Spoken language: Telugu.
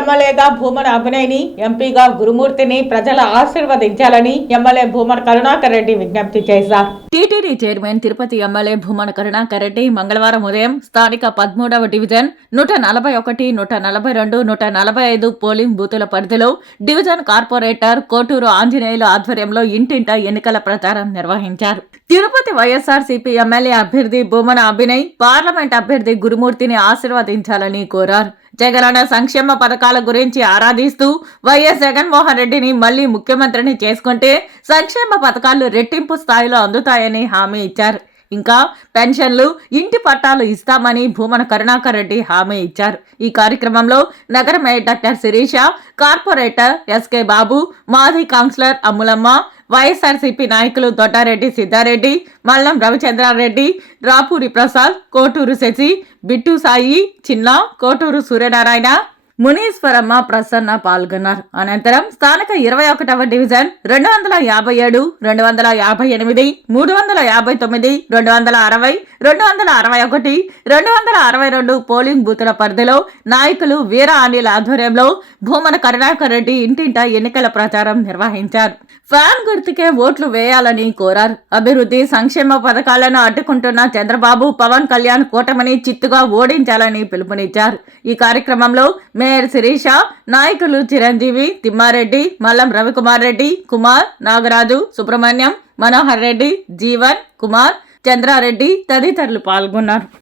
ఎమ్మెల్యేగా భూమన అభినయ్ని, ఎంపీగా గురుమూర్తిని ప్రజలు ఆశీర్వదించాలని ఎమ్మెల్యే భూమన కరుణాకర్ రెడ్డి విజ్ఞప్తి చేశారు. TTD chairman Tirupati MLA Bhumana Karunakar Reddy మంగళవారం ఉదయం స్థానిక 13వ డివిజన్ 141, 142, 145 పోలింగ్ బూతుల పరిధిలో డివిజన్ కార్పొరేటర్ కోటూరు ఆంజనేయులు ఆధ్వర్యంలో ఇంటింటా ఎన్నికల ప్రచారం నిర్వహించారు. తిరుపతి వైఎస్ఆర్సీపీ ఎమ్మెల్యే అభ్యర్థి భూమన అభినయ్, పార్లమెంట్ అభ్యర్థి గురుమూర్తిని ఆశీర్వదించాలని కోరారు. జగనన్న సంక్షేమ పథకాల గురించి ఆరాధిస్తూ వైఎస్ జగన్మోహన్ రెడ్డిని మళ్లీ ముఖ్యమంత్రిని చేసుకుంటే సంక్షేమ పథకాలు రెట్టింపు స్థాయిలో అందుతాయని హామీ ఇచ్చారు. ఇంకా పెన్షన్లు, ఇంటి పట్టాలు ఇస్తామని భూమన కరుణాకర్ రెడ్డి హామీ ఇచ్చారు. ఈ కార్యక్రమంలో నగర mayor doctor Sirisha, corporator SK Babu, మాజీ కౌన్సిలర్ అమ్ములమ్మ, వైఎస్ఆర్సీపీ నాయకులు దొడ్డారెడ్డి సిద్ధారెడ్డి, మల్లం రవిచంద్రారెడ్డి, రాపూరి ప్రసాద్, కోటూరు శశి, బిట్టు సాయి, చిన్న, కోటూరు సూర్యనారాయణ, మునీశ్వరమ్మ, ప్రసన్న పాల్గొన్నారు. అనంతరం స్థానిక 21వ డివిజన్ 257, 258, 359, 260, 261, 262 పోలింగ్ బూతుల పరిధిలో నాయకులు వీర అనిల్ ఆధ్వర్యంలో భూమన కరుణాకర్ రెడ్డి ఇంటింటా ఎన్నికల ప్రచారం నిర్వహించారు. ఫ్యాన్ గుర్తుకే ఓట్లు వేయాలని కోరారు. అభివృద్ధి సంక్షేమ పథకాలను అడ్డుకుంటున్న చంద్రబాబు, పవన్ కళ్యాణ్ కూటమిని చిత్తుగా ఓడించాలని పిలుపునిచ్చారు. ఈ కార్యక్రమంలో మేయర్ శిరీష, నాయకులు చిరంజీవి, తిమ్మారెడ్డి, మల్లం రవికుమార్ రెడ్డి, కుమార్, నాగరాజు, సుబ్రహ్మణ్యం, మనోహర్ రెడ్డి, జీవన్ కుమార్, చంద్రారెడ్డి తదితరులు పాల్గొన్నారు.